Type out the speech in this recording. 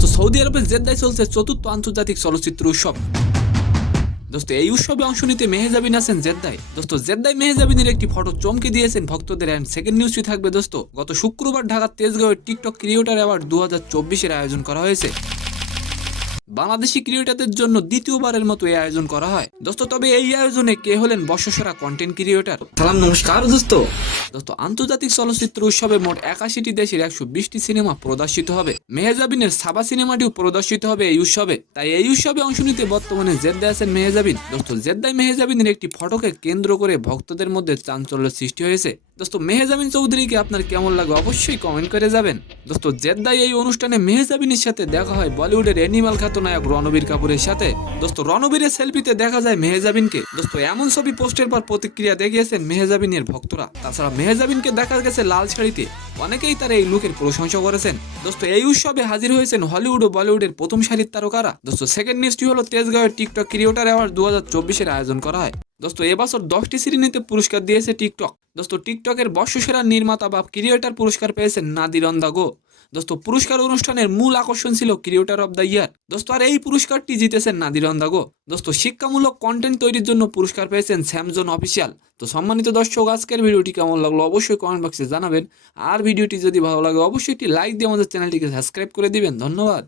দোস্ত সৌদি আরবের জেদ্দায় চলছে চতুর্থ আন্তর্জাতিক চলচ্চিত্র উৎসব। দোস্ত এই উৎসবে অংশ নিতে মেহজাবিন আছেন জেদ্দায়। দোস্ত জেদ্দায় মেহজাবিনের একটি ফটো চমকে দিয়েছেন ভক্তদের। অ্যান্ড সেকেন্ড নিউজটি থাকবে দোস্ত, গত শুক্রবার ঢাকার তেজগাঁওয়ের টিকটক ক্রিয়েটর অ্যাওয়ার্ড 2024-এর আয়োজন করা হয়েছে। বাংলাদেশি ক্রিয়েটরদের জন্য দ্বিতীয়বারের মতো এই আয়োজন করা হয় দোস্ত। তবে এই আয়োজনে কে হলেন বর্ষসেরা কন্টেন্ট ক্রিয়েটর? সালাম নমস্কার দোস্ত। দোস্ত আন্তর্জাতিক চলচ্চিত্র উৎসবে মোট 81টি দেশের 120টি সিনেমা প্রদর্শিত হবে। মেহজাবিনের সাবা সিনেমাটিও প্রদর্শিত হবে এই উৎসবে। তাই এই উৎসবে অংশ নিতে বর্তমানে জেদ্দায় আছেন মেহজাবিন। দোস্ত জেদ্দায় মেহজাবিনের একটি ফটোকে কেন্দ্র করে ভক্তদের মধ্যে চাঞ্চল্যের সৃষ্টি হয়েছে। দোস্ত মেহজাবিন চৌধুরীকে আপনার কেমন লাগে অবশ্যই কমেন্ট করে যাবেন। দোস্ত জেদ্দায় এই অনুষ্ঠানে মেহজাবিনের সাথে দেখা হয় বলিউডের অ্যানিমাল খ্যাত নায়ক রণবীর কাপুরের সাথে। দোস্ত রণবীরের সেলফিতে দেখা যায় মেহজাবিনকে। দোস্ত এমন ছবি পোস্টের পর প্রতিক্রিয়া দেখিয়েছেন মেহজাবিনের ভক্তরা। তাছাড়া মেহজাবিনকে দেখা গেছে লাল শাড়িতে, অনেকেই তার এই লুকের প্রশংসা করেছেন। দোস্ত এই উৎসবে হাজির হয়েছেন হলিউড ও বলিউডের প্রথম সারির তারকারা। দোস্ত সেকেন্ড নিউজটি হলো তেজগাঁওয়ের টিকটক ক্রিয়েটর অ্যাওয়ার্ড 2024-এর আয়োজন করা হয়। দোস্ত এবছর 10টি শ্রেণীতে পুরস্কার দিয়েছে টিকটক। দোস্ত টিকটকের বর্ষসেরা নির্মাতা বা ক্রিয়েটর পুরস্কার পেয়েছেন নাদির অন দ্য গো। দোস্ত পুরস্কার অনুষ্ঠানের মূল আকর্ষণ ছিল ক্রিয়েটর অব দ্য ইয়ার। দোস্ত আর এই পুরস্কারটি জিতেছেন নাদির অন দ্য গো। দোস্ত শিক্ষামূলক কন্টেন্ট তৈরির জন্য পুরস্কার পেয়েছেন স্যামজন অফিসিয়াল। তো সম্মানিত দর্শক, আজকের ভিডিওটি কেমন লাগলো অবশ্যই কমেন্ট বক্সে জানাবেন। আর ভিডিওটি যদি ভালো লাগে অবশ্যই একটি লাইক দিয়ে আমাদের চ্যানেলটিকে সাবস্ক্রাইব করে দিবেন। ধন্যবাদ।